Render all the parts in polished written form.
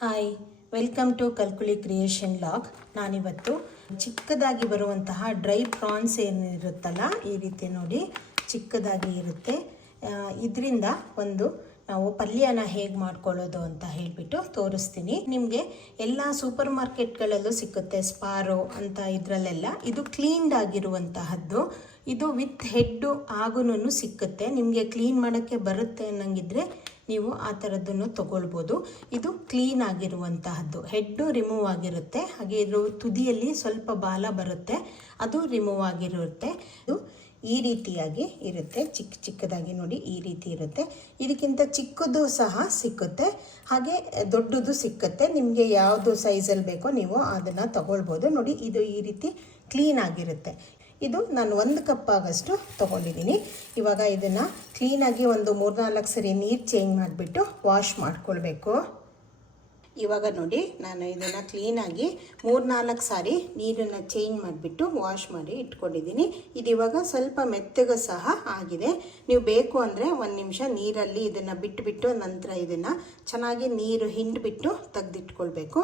Hi, welcome to calculi creation log. ನಾನಿವತ್ತು ಚಿಕ್ಕದಾಗಿ ಬರುವಂತಹ ಡ್ರೈ ಪ್ರಾನ್ಸ್ ಏನಿರುತ್ತಲ್ಲ, ಈ ರೀತಿ ನೋಡಿ ಚಿಕ್ಕದಾಗಿ ಇರುತ್ತೆ. ಇದರಿಂದ ನಾವು ಪಲ್ಯನ ಹೇಗೆ ಮಾಡ್ಕೊಳ್ಳೋದು ಅಂತ ಹೇಳಿಬಿಟ್ಟು ತೋರಿಸ್ತೀನಿ ನಿಮಗೆ. ಎಲ್ಲ ಸೂಪರ್ ಮಾರ್ಕೆಟ್ಗಳಲ್ಲೂ ಸಿಕ್ಕುತ್ತೆ, ಸ್ಪಾರೋ ಅಂತ ಇದರಲ್ಲೆಲ್ಲ. ಇದು ಕ್ಲೀನ್ಡ್ ಆಗಿರುವಂತಹದ್ದು. ಇದು ವಿತ್ ಹೆಡ್ಡು ಆಗೂ ಸಿಕ್ಕುತ್ತೆ. ನಿಮಗೆ ಕ್ಲೀನ್ ಮಾಡೋಕ್ಕೆ ಬರುತ್ತೆ ಅನ್ನಂಗಿದ್ರೆ ನೀವು ಆ ಥರದ್ದನ್ನು ತೊಗೊಳ್ಬೋದು. ಇದು ಕ್ಲೀನ್ ಆಗಿರುವಂತಹದ್ದು, ಹೆಡ್ಡು ರಿಮೂವ್ ಆಗಿರುತ್ತೆ. ಹಾಗೆ ಇದ್ರ ತುದಿಯಲ್ಲಿ ಸ್ವಲ್ಪ ಬಾಲ ಬರುತ್ತೆ, ಅದು ರಿಮೂವ್ ಆಗಿರುತ್ತೆ. ಇದು ಈ ರೀತಿಯಾಗಿ ಇರುತ್ತೆ, ಚಿಕ್ಕದಾಗಿ ನೋಡಿ ಈ ರೀತಿ ಇರುತ್ತೆ. ಇದಕ್ಕಿಂತ ಚಿಕ್ಕದು ಸಹ ಸಿಕ್ಕುತ್ತೆ, ಹಾಗೆ ದೊಡ್ಡದು ಸಿಕ್ಕುತ್ತೆ. ನಿಮಗೆ ಯಾವುದು ಸೈಜಲ್ಲಿ ಬೇಕೋ ನೀವು ಅದನ್ನು ತಗೊಳ್ಬೋದು. ನೋಡಿ, ಇದು ಈ ರೀತಿ ಕ್ಲೀನ್ ಆಗಿರುತ್ತೆ. ಇದು ನಾನು 1 ಕಪ್ ಆಗಷ್ಟು ತೊಗೊಂಡಿದ್ದೀನಿ. ಇವಾಗ ಇದನ್ನು ಕ್ಲೀನಾಗಿ 3-4 ಸರಿ ನೀರು ಚೇಂಜ್ ಮಾಡಿಬಿಟ್ಟು ವಾಶ್ ಮಾಡ್ಕೊಳ್ಬೇಕು. ಇವಾಗ ನೋಡಿ, ನಾನು ಇದನ್ನು ಕ್ಲೀನಾಗಿ 3-4 ಸಾರಿ ನೀರನ್ನು ಚೇಂಜ್ ಮಾಡಿಬಿಟ್ಟು ವಾಶ್ ಮಾಡಿ ಇಟ್ಕೊಂಡಿದ್ದೀನಿ. ಇದು ಇವಾಗ ಸ್ವಲ್ಪ ಮೆತ್ತಗೆ ಸಹ ಆಗಿದೆ. ನೀವು ಬೇಕು ಅಂದರೆ 1 ನಿಮಿಷ ನೀರಲ್ಲಿ ಇದನ್ನು ಬಿಟ್ಟುಬಿಟ್ಟು ನಂತರ ಇದನ್ನು ಚೆನ್ನಾಗಿ ನೀರು ಹಿಂಡಿಬಿಟ್ಟು ತೆಗೆದಿಟ್ಕೊಳ್ಬೇಕು.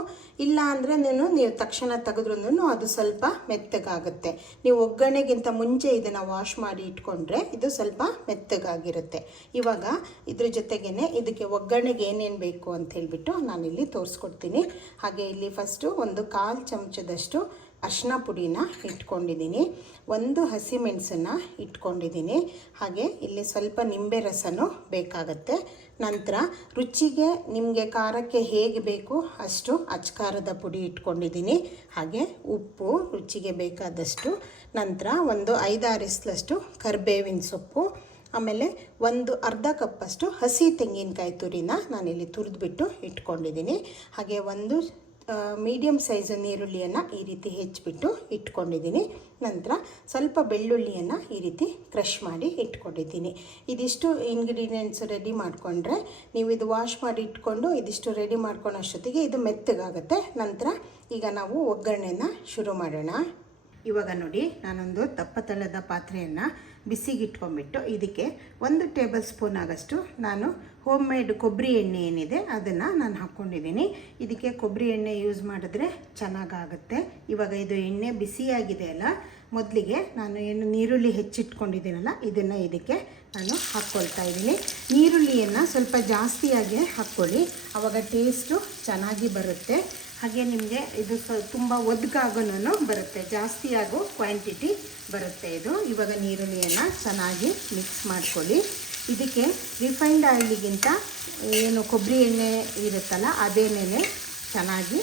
ಇಲ್ಲ ಅಂದರೆ ನೀವು ತಕ್ಷಣ ತೆಗೆದ್ರೂ ಅದು ಸ್ವಲ್ಪ ಮೆತ್ತಗಾಗುತ್ತೆ. ನೀವು ಒಗ್ಗರಣೆಗಿಂತ ಮುಂಚೆ ಇದನ್ನು ವಾಶ್ ಮಾಡಿ ಇಟ್ಕೊಂಡ್ರೆ ಇದು ಸ್ವಲ್ಪ ಮೆತ್ತಗಾಗಿರುತ್ತೆ. ಇವಾಗ ಇದ್ರ ಜೊತೆಗೇ ಇದಕ್ಕೆ ಒಗ್ಗರಣೆಗೆ ಏನೇನು ಬೇಕು ಅಂತ ಹೇಳಿಬಿಟ್ಟು ನಾನಿಲ್ಲಿ ತೋರಿಸ್ಕೊಡ್ತೀನಿ. ಹಾಗೆ ಇಲ್ಲಿ ಫಸ್ಟು 1/4 ಚಮಚದಷ್ಟು ಅರಿಶಿನ ಪುಡಿನ ಇಟ್ಕೊಂಡಿದ್ದೀನಿ, 1 ಹಸಿಮೆಣಸನ್ನು ಇಟ್ಕೊಂಡಿದ್ದೀನಿ. ಹಾಗೆ ಇಲ್ಲಿ ಸ್ವಲ್ಪ ನಿಂಬೆ ರಸನೂ ಬೇಕಾಗತ್ತೆ. ನಂತರ ರುಚಿಗೆ ನಿಮಗೆ ಖಾರಕ್ಕೆ ಹೇಗೆ ಬೇಕು ಅಷ್ಟು ಅಚ್ಕಾರದ ಪುಡಿ ಇಟ್ಕೊಂಡಿದ್ದೀನಿ. ಹಾಗೆ ಉಪ್ಪು ರುಚಿಗೆ ಬೇಕಾದಷ್ಟು. ನಂತರ 5-6 ಎಸಳಷ್ಟು ಕರಿಬೇವಿನ ಸೊಪ್ಪು. ಆಮೇಲೆ ಅರ್ಧ ಕಪ್ಪಷ್ಟು ಹಸಿ ತೆಂಗಿನಕಾಯಿ ತುರಿನ ನಾನಿಲ್ಲಿ ತುರಿದ್ಬಿಟ್ಟು ಇಟ್ಕೊಂಡಿದ್ದೀನಿ. ಹಾಗೆ ಮೀಡಿಯಮ್ ಸೈಜ್ ನೀರುಳ್ಳಿಯನ್ನು ಈ ರೀತಿ ಹೆಚ್ಚಿಬಿಟ್ಟು ಇಟ್ಕೊಂಡಿದ್ದೀನಿ. ನಂತರ ಸ್ವಲ್ಪ ಬೆಳ್ಳುಳ್ಳಿಯನ್ನು ಈ ರೀತಿ ಕ್ರಷ್ ಮಾಡಿ ಇಟ್ಕೊಂಡಿದ್ದೀನಿ. ಇದಿಷ್ಟು ಇಂಗ್ರೀಡಿಯೆಂಟ್ಸ್ ರೆಡಿ ಮಾಡಿಕೊಂಡ್ರೆ ನೀವು ಇದು ವಾಶ್ ಮಾಡಿ ಇಟ್ಕೊಂಡು ಇದಿಷ್ಟು ರೆಡಿ ಮಾಡ್ಕೊಳ್ಳೋ ಅಷ್ಟೊತ್ತಿಗೆ ಇದು ಮೆತ್ತಗಾಗುತ್ತೆ. ನಂತರ ಈಗ ನಾವು ಒಗ್ಗರಣೆನ ಶುರು ಮಾಡೋಣ. ಇವಾಗ ನೋಡಿ, ನಾನೊಂದು ದಪ್ಪ ತಳದ ಪಾತ್ರೆಯನ್ನು ಬಿಸಿಗಿಟ್ಕೊಂಡ್ಬಿಟ್ಟು ಇದಕ್ಕೆ 1 ಟೇಬಲ್ ಸ್ಪೂನ್ ಆಗಷ್ಟು ನಾನು ಹೋಮ್ ಮೇಡ್ ಕೊಬ್ಬರಿ ಎಣ್ಣೆ ಏನಿದೆ ಅದನ್ನು ನಾನು ಹಾಕ್ಕೊಂಡಿದ್ದೀನಿ. ಇದಕ್ಕೆ ಕೊಬ್ಬರಿ ಎಣ್ಣೆ ಯೂಸ್ ಮಾಡಿದ್ರೆ ಚೆನ್ನಾಗಾಗುತ್ತೆ. ಇವಾಗ ಇದು ಎಣ್ಣೆ ಬಿಸಿಯಾಗಿದೆ ಅಲ್ಲ, ಮೊದಲಿಗೆ ನಾನು ಏನು ನೀರುಳ್ಳಿ ಹೆಚ್ಚಿಟ್ಕೊಂಡಿದ್ದೀನಲ್ಲ ಇದನ್ನು ಇದಕ್ಕೆ ನಾನು ಹಾಕ್ಕೊಳ್ತಾ ಇದ್ದೀನಿ. ನೀರುಳ್ಳಿಯನ್ನು ಸ್ವಲ್ಪ ಜಾಸ್ತಿಯಾಗಿ ಹಾಕ್ಕೊಳ್ಳಿ, ಆವಾಗ ಟೇಸ್ಟು ಚೆನ್ನಾಗಿ ಬರುತ್ತೆ. ಹಾಗೆ ನಿಮಗೆ ಇದು ತುಂಬ ಒದ್ಗಾಗೋನು ಬರುತ್ತೆ, ಜಾಸ್ತಿ ಆಗೋ ಕ್ವಾಂಟಿಟಿ ಬರುತ್ತೆ ಇದು. ಇವಾಗ ನೀರುಳ್ಳಿಯನ್ನು ಚೆನ್ನಾಗಿ ಮಿಕ್ಸ್ ಮಾಡ್ಕೊಳ್ಳಿ. ಇದಕ್ಕೆ ರಿಫೈನ್ಡ್ ಆಯಿಲಿಗಿಂತ ಏನು ಕೊಬ್ಬರಿ ಎಣ್ಣೆ ಇರುತ್ತಲ್ಲ ಅದೇನೇ ಚೆನ್ನಾಗಿ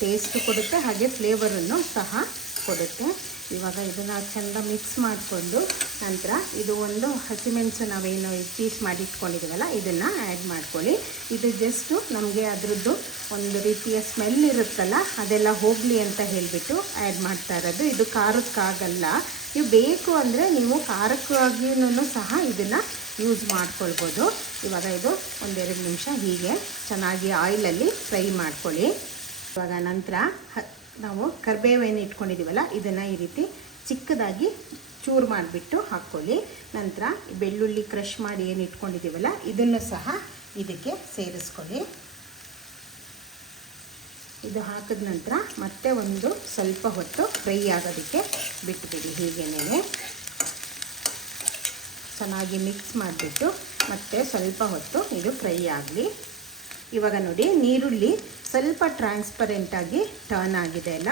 ಟೇಸ್ಟ್ ಕೊಡುತ್ತೆ, ಹಾಗೆ ಫ್ಲೇವರನ್ನು ಸಹ ಕೊಡುತ್ತೆ. ಇವಾಗ ಇದನ್ನು ಚೆಂದ ಮಿಕ್ಸ್ ಮಾಡಿಕೊಂಡು ನಂತರ ಇದು 1 ಹಸಿಮೆಣಸು ನಾವೇನು ಪೀಸ್ ಮಾಡಿ ಇಟ್ಕೊಂಡಿದ್ದೀವಲ್ಲ ಇದನ್ನು ಆ್ಯಡ್ ಮಾಡ್ಕೊಳ್ಳಿ. ಇದು ಜಸ್ಟು ನಮಗೆ ಅದರದ್ದು ಒಂದು ರೀತಿಯ ಸ್ಮೆಲ್ ಇರುತ್ತಲ್ಲ ಅದೆಲ್ಲ ಹೋಗಲಿ ಅಂತ ಹೇಳಿಬಿಟ್ಟು ಆ್ಯಡ್ ಮಾಡ್ತಾ ಇರೋದು. ಇದು ಖಾರಕ್ಕಾಗಲ್ಲ. ನೀವು ಬೇಕು ಅಂದರೆ ನೀವು ಖಾರಕ್ಕಾಗಿಯೂ ಸಹ ಇದನ್ನು ಯೂಸ್ ಮಾಡ್ಕೊಳ್ಬೋದು. ಇವಾಗ ಇದು 1-2 ನಿಮಿಷ ಹೀಗೆ ಚೆನ್ನಾಗಿ ಆಯಿಲಲ್ಲಿ ಫ್ರೈ ಮಾಡ್ಕೊಳ್ಳಿ. ಇವಾಗ ನಂತರ ನಾವು ಕರಿಬೇವೇನು ಇಟ್ಕೊಂಡಿದ್ದೀವಲ್ಲ ಇದನ್ನು ಈ ರೀತಿ ಚಿಕ್ಕದಾಗಿ ಚೂರು ಮಾಡಿಬಿಟ್ಟು ಹಾಕ್ಕೊಳ್ಳಿ. ನಂತರ ಬೆಳ್ಳುಳ್ಳಿ ಕ್ರಷ್ ಮಾಡಿ ಏನು ಇಟ್ಕೊಂಡಿದ್ದೀವಲ್ಲ ಇದನ್ನು ಸಹ ಇದಕ್ಕೆ ಸೇರಿಸ್ಕೊಳ್ಳಿ. ಇದು ಹಾಕಿದ ನಂತರ ಮತ್ತೆ ಸ್ವಲ್ಪ ಹೊತ್ತು ಫ್ರೈ ಆಗೋದಕ್ಕೆ ಬಿಟ್ಬಿಡಿ. ಹೀಗೇನೆ ಚೆನ್ನಾಗಿ ಮಿಕ್ಸ್ ಮಾಡಿಬಿಟ್ಟು ಮತ್ತೆ ಸ್ವಲ್ಪ ಹೊತ್ತು ಇದು ಫ್ರೈ ಆಗಲಿ. ಇವಾಗ ನೋಡಿ, ನೀರುಳ್ಳಿ ಸ್ವಲ್ಪ ಟ್ರಾನ್ಸ್ಪರೆಂಟಾಗಿ ಟರ್ನ್ ಆಗಿದೆ ಅಲ್ಲ,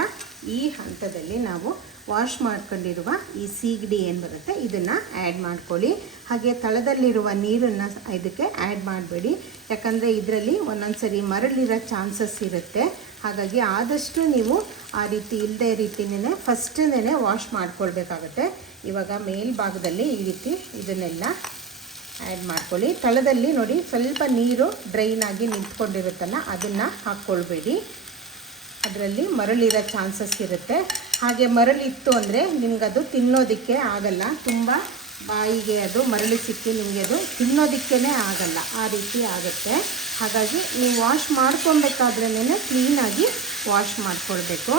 ಈ ಹಂತದಲ್ಲಿ ನಾವು ವಾಶ್ ಮಾಡ್ಕೊಂಡಿರುವ ಈ ಸೀಗಡಿ ಏನು ಬರುತ್ತೆ ಇದನ್ನು ಆ್ಯಡ್ ಮಾಡ್ಕೊಳ್ಳಿ. ಹಾಗೆ ತಳದಲ್ಲಿರುವ ನೀರನ್ನು ಇದಕ್ಕೆ ಆ್ಯಡ್ ಮಾಡಬೇಡಿ, ಯಾಕಂದರೆ ಇದರಲ್ಲಿ ಒಂದೊಂದು ಸರಿ ಮರಳಿರೋ ಚಾನ್ಸಸ್ ಇರುತ್ತೆ. ಹಾಗಾಗಿ ಆದಷ್ಟು ನೀವು ಆ ರೀತಿ ಇಲ್ಲದೆ ರೀತಿಯೇ ಫಸ್ಟೇ ವಾಶ್ ಮಾಡ್ಕೊಳ್ಬೇಕಾಗತ್ತೆ. ಇವಾಗ ಮೇಲ್ಭಾಗದಲ್ಲಿ ಈ ರೀತಿ ಇದನ್ನೆಲ್ಲ ಆ್ಯಡ್ ಮಾಡ್ಕೊಳ್ಳಿ. ತಳದಲ್ಲಿ ನೋಡಿ ಸ್ವಲ್ಪ ನೀರು ಡ್ರೈನ್ ಆಗಿ ನಿಂತ್ಕೊಂಡಿರುತ್ತಲ್ಲ ಅದನ್ನು ಹಾಕ್ಕೊಳ್ಬೇಡಿ, ಅದರಲ್ಲಿ ಮರಳಿರೋ ಚಾನ್ಸಸ್ ಇರುತ್ತೆ. ಹಾಗೆ ಮರಳಿತ್ತು ಅಂದರೆ ನಿಮಗದು ತಿನ್ನೋದಕ್ಕೆ ಆಗಲ್ಲ, ತುಂಬ ಬಾಯಿಗೆ ಅದು ಮರಳಿ ಸಿಕ್ಕಿ ನಿಮಗೆ ಅದು ತಿನ್ನೋದಕ್ಕೇ ಆಗಲ್ಲ, ಆ ರೀತಿ ಆಗುತ್ತೆ. ಹಾಗಾಗಿ ನೀವು ವಾಶ್ ಮಾಡ್ಕೊಬೇಕಾದ್ರೇ ಕ್ಲೀನಾಗಿ ವಾಶ್ ಮಾಡ್ಕೊಳ್ಬೇಕು.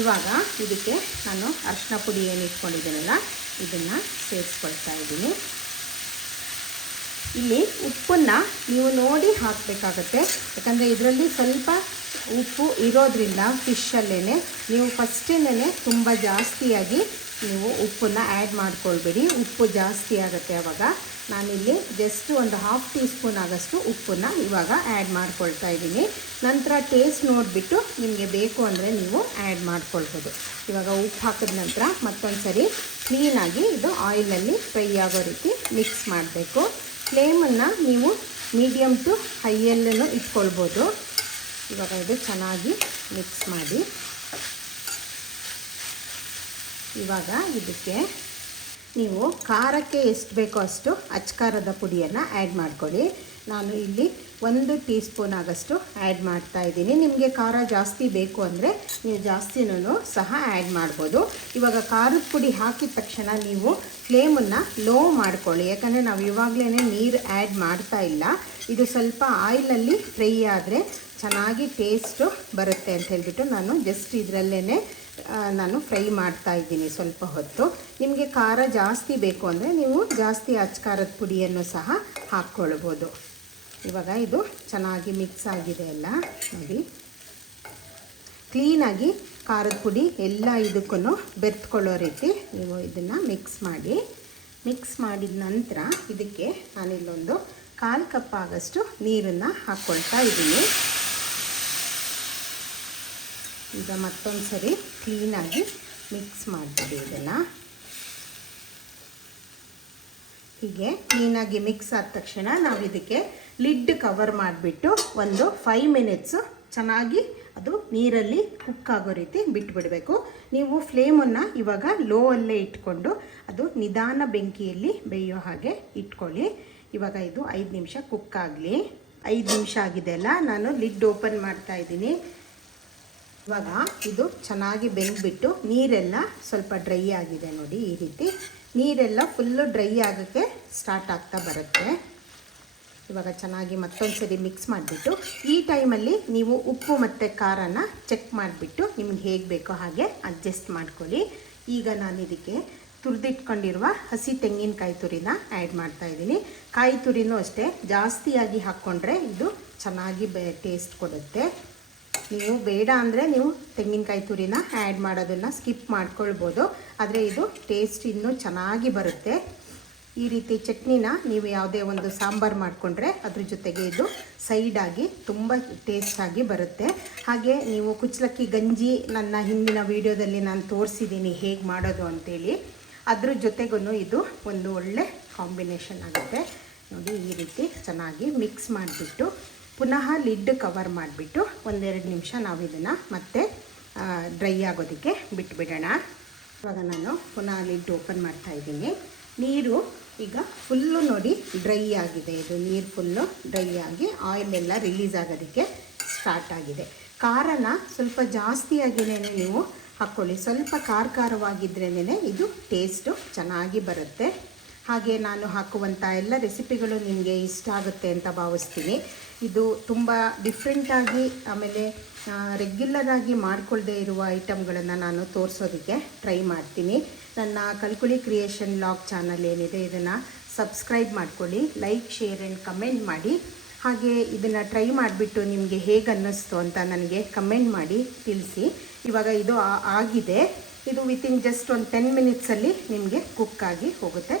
ಇವಾಗ ಇದಕ್ಕೆ ನಾನು ಅರಿಶಿನ ಪುಡಿ ಏನು ಇಟ್ಕೊಂಡಿದ್ದೀನಲ್ಲ ಇದನ್ನು ಸೇರಿಸ್ಕೊಳ್ತಾ ಇದ್ದೀನಿ. ಇಲ್ಲಿ ಉಪ್ಪನ್ನು ನೀವು ನೋಡಿ ಹಾಕಬೇಕಾಗತ್ತೆ, ಯಾಕಂದರೆ ಇದರಲ್ಲಿ ಸ್ವಲ್ಪ ಉಪ್ಪು ಇರೋದ್ರಿಂದ ಫಿಶಲ್ಲೇ ನೀವು ಫಸ್ಟಿಂದನೇ ತುಂಬ ಜಾಸ್ತಿಯಾಗಿ ನೀವು ಉಪ್ಪನ್ನು ಆ್ಯಡ್ ಮಾಡ್ಕೊಳ್ಬೇಡಿ, ಉಪ್ಪು ಜಾಸ್ತಿ ಆಗುತ್ತೆ ಆವಾಗ. ನಾನಿಲ್ಲಿ ಜಸ್ಟ್ ಒಂದು 1/2 ಟೀ ಸ್ಪೂನ್ ಆಗೋಷ್ಟು ಉಪ್ಪನ್ನು ಇವಾಗ ಆ್ಯಡ್ ಮಾಡ್ಕೊಳ್ತಾ ಇದ್ದೀನಿ. ನಂತರ ಟೇಸ್ಟ್ ನೋಡಿಬಿಟ್ಟು ನಿಮಗೆ ಬೇಕು ಅಂದರೆ ನೀವು ಆ್ಯಡ್ ಮಾಡ್ಕೊಳ್ಬೋದು. ಇವಾಗ ಉಪ್ಪು ಹಾಕಿದ ನಂತರ ಮತ್ತೊಂದು ಸರಿ ಕ್ಲೀನಾಗಿ ಇದು ಆಯಿಲಲ್ಲಿ ಫ್ರೈ ಆಗೋ ರೀತಿ ಮಿಕ್ಸ್ ಮಾಡಬೇಕು. ಫ್ಲೇಮನ್ನು ನೀವು ಮೀಡಿಯಮ್ ಟು ಹೈಯಲ್ಲೂ ಇಟ್ಕೊಳ್ಬೋದು. ಇವಾಗ ಇದು ಚೆನ್ನಾಗಿ ಮಿಕ್ಸ್ ಮಾಡಿ. ಇವಾಗ ಇದಕ್ಕೆ ನೀವು ಖಾರಕ್ಕೆ ಎಷ್ಟು ಬೇಕೋ ಅಷ್ಟು ಅಚ್ಕಾರದ ಪುಡಿಯನ್ನು ಆ್ಯಡ್ ಮಾಡ್ಕೊಳ್ಳಿ. ನಾನು ಇಲ್ಲಿ 1 ಟೀ ಸ್ಪೂನ್ ಆಗೋಷ್ಟು ಆ್ಯಡ್ ಮಾಡ್ತಾ ಇದ್ದೀನಿ. ನಿಮಗೆ ಖಾರ ಜಾಸ್ತಿ ಬೇಕು ಅಂದರೆ ನೀವು ಜಾಸ್ತಿನೂ ಸಹ ಆ್ಯಡ್ ಮಾಡ್ಬೋದು. ಇವಾಗ ಖಾರದ ಪುಡಿ ಹಾಕಿದ ತಕ್ಷಣ ನೀವು ಫ್ಲೇಮನ್ನು ಲೋ ಮಾಡ್ಕೊಳ್ಳಿ, ಯಾಕಂದರೆ ನಾವು ಇವಾಗಲೇ ನೀರು ಆ್ಯಡ್ ಮಾಡ್ತಾ ಇಲ್ಲ. ಇದು ಸ್ವಲ್ಪ ಆಯಿಲಲ್ಲಿ ಫ್ರೈ ಆದರೆ ಚೆನ್ನಾಗಿ ಟೇಸ್ಟು ಬರುತ್ತೆ ಅಂತ ಹೇಳಿಬಿಟ್ಟು ನಾನು ಜಸ್ಟ್ ಇದರಲ್ಲೇ ನಾನು ಫ್ರೈ ಮಾಡ್ತಾ ಇದ್ದೀನಿ ಸ್ವಲ್ಪ ಹೊತ್ತು. ನಿಮಗೆ ಖಾರ ಜಾಸ್ತಿ ಬೇಕು ಅಂದರೆ ನೀವು ಜಾಸ್ತಿ ಅಚ್ಕಾರದ ಪುಡಿಯನ್ನು ಸಹ ಹಾಕ್ಕೊಳ್ಬೋದು. ಇವಾಗ ಇದು ಚೆನ್ನಾಗಿ ಮಿಕ್ಸ್ ಆಗಿದೆ ಎಲ್ಲ ನೋಡಿ. ಕ್ಲೀನಾಗಿ ಖಾರದ ಪುಡಿ ಎಲ್ಲ ಇದಕ್ಕೂ ಬೆರೆತ್ಕೊಳ್ಳೋ ರೀತಿ ನೀವು ಇದನ್ನು ಮಿಕ್ಸ್ ಮಾಡಿ. ಮಿಕ್ಸ್ ಮಾಡಿದ ನಂತರ ಇದಕ್ಕೆ ನಾನಿಲ್ಲೊಂದು 1/4 ಕಪ್ ಆಗೋಷ್ಟು ನೀರನ್ನು ಹಾಕ್ಕೊಳ್ತಾ ಇದ್ದೀನಿ. ಈಗ ಮತ್ತೊಂದು ಸರಿ ಕ್ಲೀನಾಗಿ ಮಿಕ್ಸ್ ಮಾಡಿಬಿಡಿ ಇದನ್ನು. ಹೀಗೆ ಕ್ಲೀನಾಗಿ ಮಿಕ್ಸ್ ಆದ ತಕ್ಷಣ ನಾವು ಇದಕ್ಕೆ ಲಿಡ್ ಕವರ್ ಮಾಡಿಬಿಟ್ಟು ಒಂದು 5 ಮಿನಿಟ್ಸು ಚೆನ್ನಾಗಿ ಅದು ನೀರಲ್ಲಿ ಕುಕ್ ಆಗೋ ರೀತಿ ಬಿಟ್ಟುಬಿಡಬೇಕು. ನೀವು ಫ್ಲೇಮನ್ನು ಇವಾಗ ಲೋ ಅಲ್ಲೇ ಇಟ್ಕೊಂಡು ಅದು ನಿಧಾನ ಬೆಂಕಿಯಲ್ಲಿ ಬೇಯೋ ಹಾಗೆ ಇಟ್ಕೊಳ್ಳಿ. ಇವಾಗ ಇದು 5 ನಿಮಿಷ ಕುಕ್ ಆಗಲಿ. 5 ನಿಮಿಷ ಆಗಿದೆ ಅಲ್ಲ, ನಾನು ಲಿಡ್ ಓಪನ್ ಮಾಡ್ತಾ ಇದ್ದೀನಿ. ಇವಾಗ ಇದು ಚೆನ್ನಾಗಿ ಬೆಂದ್ಬಿಟ್ಟು ನೀರೆಲ್ಲ ಸ್ವಲ್ಪ ಡ್ರೈ ಆಗಿದೆ ನೋಡಿ. ಈ ರೀತಿ ನೀರೆಲ್ಲ ಫುಲ್ಲು ಡ್ರೈ ಆಗೋಕ್ಕೆ ಸ್ಟಾರ್ಟ್ ಆಗ್ತಾ ಬರುತ್ತೆ. ಇವಾಗ ಚೆನ್ನಾಗಿ ಮತ್ತೊಂದು ಸರಿ ಮಿಕ್ಸ್ ಮಾಡಿಬಿಟ್ಟು ಈ ಟೈಮಲ್ಲಿ ನೀವು ಉಪ್ಪು ಮತ್ತು ಖಾರನ ಚೆಕ್ ಮಾಡಿಬಿಟ್ಟು ನಿಮ್ಗೆ ಹೇಗೆ ಬೇಕೋ ಹಾಗೆ ಅಡ್ಜಸ್ಟ್ ಮಾಡ್ಕೊಳ್ಳಿ. ಈಗ ನಾನು ಇದಕ್ಕೆ ತುರಿದಿಟ್ಕೊಂಡಿರುವ ಹಸಿ ತೆಂಗಿನಕಾಯಿ ತುರಿನ ಆ್ಯಡ್ ಮಾಡ್ತಾಯಿದ್ದೀನಿ. ಕಾಯಿ ತುರಿನೂ ಅಷ್ಟೇ ಜಾಸ್ತಿಯಾಗಿ ಹಾಕ್ಕೊಂಡ್ರೆ ಇದು ಚೆನ್ನಾಗಿ ಟೇಸ್ಟ್ ಕೊಡುತ್ತೆ. ನೀವು ಬೇಡ ಅಂದರೆ ನೀವು ತೆಂಗಿನಕಾಯಿ ತುರಿನ ಆ್ಯಡ್ ಮಾಡೋದನ್ನು ಸ್ಕಿಪ್ ಮಾಡ್ಕೊಳ್ಬೋದು, ಆದರೆ ಇದು ಟೇಸ್ಟ್ ಇನ್ನೂ ಚೆನ್ನಾಗಿ ಬರುತ್ತೆ. ಈ ರೀತಿ ಚಟ್ನಿನ ನೀವು ಯಾವುದೇ ಒಂದು ಸಾಂಬಾರು ಮಾಡಿಕೊಂಡ್ರೆ ಅದ್ರ ಜೊತೆಗೆ ಇದು ಸೈಡಾಗಿ ತುಂಬ ಟೇಸ್ಟಾಗಿ ಬರುತ್ತೆ. ಹಾಗೆ ನೀವು ಕುಚ್ಚಲಕ್ಕಿ ಗಂಜಿ ನನ್ನ ಹಿಂದಿನ ವೀಡಿಯೋದಲ್ಲಿ ನಾನು ತೋರಿಸಿದ್ದೀನಿ ಹೇಗೆ ಮಾಡೋದು ಅಂತೇಳಿ, ಅದ್ರ ಜೊತೆಗೂ ಇದು ಒಂದು ಒಳ್ಳೆ ಕಾಂಬಿನೇಷನ್ ಆಗುತ್ತೆ ನೋಡಿ. ಈ ರೀತಿ ಚೆನ್ನಾಗಿ ಮಿಕ್ಸ್ ಮಾಡಿಬಿಟ್ಟು ಪುನಃ ಲಿಡ್ ಕವರ್ ಮಾಡಿಬಿಟ್ಟು 1-2 ನಿಮಿಷ ನಾವು ಇದನ್ನು ಮತ್ತೆ ಡ್ರೈ ಆಗೋದಕ್ಕೆ ಬಿಟ್ಬಿಡೋಣ. ಇವಾಗ ನಾನು ಪುನಃ ಲಿಡ್ ಓಪನ್ ಮಾಡ್ತಾಯಿದ್ದೀನಿ. ನೀರು ಈಗ ಫುಲ್ಲು ನೋಡಿ ಡ್ರೈ ಆಗಿದೆ. ಇದು ನೀರು ಫುಲ್ಲು ಡ್ರೈ ಆಗಿ ಆಯಿಲೆಲ್ಲ ರಿಲೀಸ್ ಆಗೋದಕ್ಕೆ ಸ್ಟಾರ್ಟ್ ಆಗಿದೆ. ಖಾರನ ಸ್ವಲ್ಪ ಜಾಸ್ತಿಯಾಗಿಯೇ ನೀವು ಹಾಕ್ಕೊಳ್ಳಿ. ಸ್ವಲ್ಪ ಖಾರವಾಗಿದ್ರೇ ಇದು ಟೇಸ್ಟು ಚೆನ್ನಾಗಿ ಬರುತ್ತೆ. ಹಾಗೆ ನಾನು ಹಾಕುವಂಥ ಎಲ್ಲ ರೆಸಿಪಿಗಳು ನಿಮಗೆ ಇಷ್ಟ ಆಗುತ್ತೆ ಅಂತ ಭಾವಿಸ್ತೀನಿ. ಇದು ತುಂಬ ಡಿಫ್ರೆಂಟಾಗಿ ಆಮೇಲೆ ರೆಗ್ಯುಲರಾಗಿ ಮಾಡ್ಕೊಳ್ಳದೇ ಇರುವ ಐಟಮ್ಗಳನ್ನು ನಾನು ತೋರಿಸೋದಕ್ಕೆ ಟ್ರೈ ಮಾಡ್ತೀನಿ. ನನ್ನ ಕಲ್ಕುಳಿ ಕ್ರಿಯೇಷನ್ ವ್ಲಾಗ್ ಚಾನಲ್ ಏನಿದೆ ಇದನ್ನು ಸಬ್ಸ್ಕ್ರೈಬ್ ಮಾಡ್ಕೊಳ್ಳಿ, ಲೈಕ್, ಶೇರ್ ಆ್ಯಂಡ್ ಕಮೆಂಟ್ ಮಾಡಿ. ಹಾಗೆ ಇದನ್ನು ಟ್ರೈ ಮಾಡಿಬಿಟ್ಟು ನಿಮಗೆ ಹೇಗೆ ಅನ್ನಿಸ್ತು ಅಂತ ನನಗೆ ಕಮೆಂಟ್ ಮಾಡಿ ತಿಳಿಸಿ. ಇವಾಗ ಇದು ಆಗಿದೆ. ಇದು ವಿತಿನ್ ಜಸ್ಟ್ ಒಂದು 10 ಮಿನಿಟ್ಸಲ್ಲಿ ನಿಮಗೆ ಕುಕ್ಕಾಗಿ ಹೋಗುತ್ತೆ.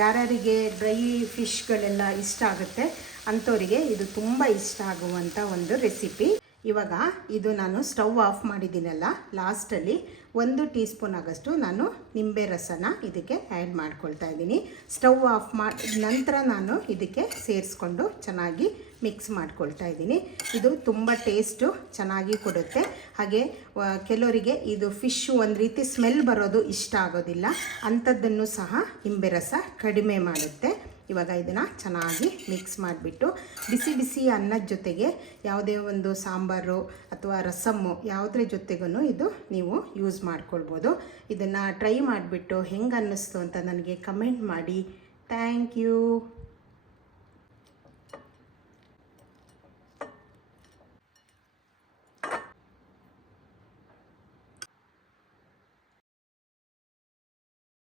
ಯಾರ್ಯಾರಿಗೆ ಡ್ರೈ ಫಿಶ್ಗಳೆಲ್ಲ ಇಷ್ಟ ಆಗುತ್ತೆ ಅಂಥವರಿಗೆ ಇದು ತುಂಬ ಇಷ್ಟ ಆಗುವಂಥ ಒಂದು ರೆಸಿಪಿ. ಇವಾಗ ಇದು ನಾನು ಸ್ಟವ್ ಆಫ್ ಮಾಡಿದ್ದೀನಲ್ಲ, ಲಾಸ್ಟಲ್ಲಿ 1 ಟೀ ಸ್ಪೂನ್ ಆಗೋಷ್ಟು ನಾನು ನಿಂಬೆ ರಸನ ಇದಕ್ಕೆ ಆ್ಯಡ್ ಮಾಡ್ಕೊಳ್ತಾ ಇದ್ದೀನಿ. ಸ್ಟವ್ ಆಫ್ ಮಾಡಿದ ನಂತರ ನಾನು ಇದಕ್ಕೆ ಸೇರಿಸ್ಕೊಂಡು ಚೆನ್ನಾಗಿ ಮಿಕ್ಸ್ ಮಾಡ್ಕೊಳ್ತಾ ಇದ್ದೀನಿ. ಇದು ತುಂಬ ಟೇಸ್ಟು ಚೆನ್ನಾಗಿ ಕೊಡುತ್ತೆ. ಹಾಗೆ ಕೆಲವರಿಗೆ ಇದು ಫಿಶ್ಶು ಒಂದು ರೀತಿ ಸ್ಮೆಲ್ ಬರೋದು ಇಷ್ಟ ಆಗೋದಿಲ್ಲ, ಅಂಥದ್ದನ್ನು ಸಹ ನಿಂಬೆ ರಸ ಕಡಿಮೆ ಮಾಡುತ್ತೆ. ಇವಾಗ ಇದನ್ನು ಚೆನ್ನಾಗಿ ಮಿಕ್ಸ್ ಮಾಡಿಬಿಟ್ಟು ಬಿಸಿ ಬಿಸಿ ಅನ್ನದ ಜೊತೆಗೆ ಯಾವುದೇ ಒಂದು ಸಾಂಬಾರು ಅಥವಾ ರಸಮ್ಮು ಯಾವುದ್ರ ಜೊತೆಗೂ ಇದು ನೀವು ಯೂಸ್ ಮಾಡ್ಕೊಳ್ಬೋದು. ಇದನ್ನು ಟ್ರೈ ಮಾಡಿಬಿಟ್ಟು ಹೆಂಗೆ ಅನ್ನಿಸ್ತು ಅಂತ ನನಗೆ ಕಮೆಂಟ್ ಮಾಡಿ. Thank you.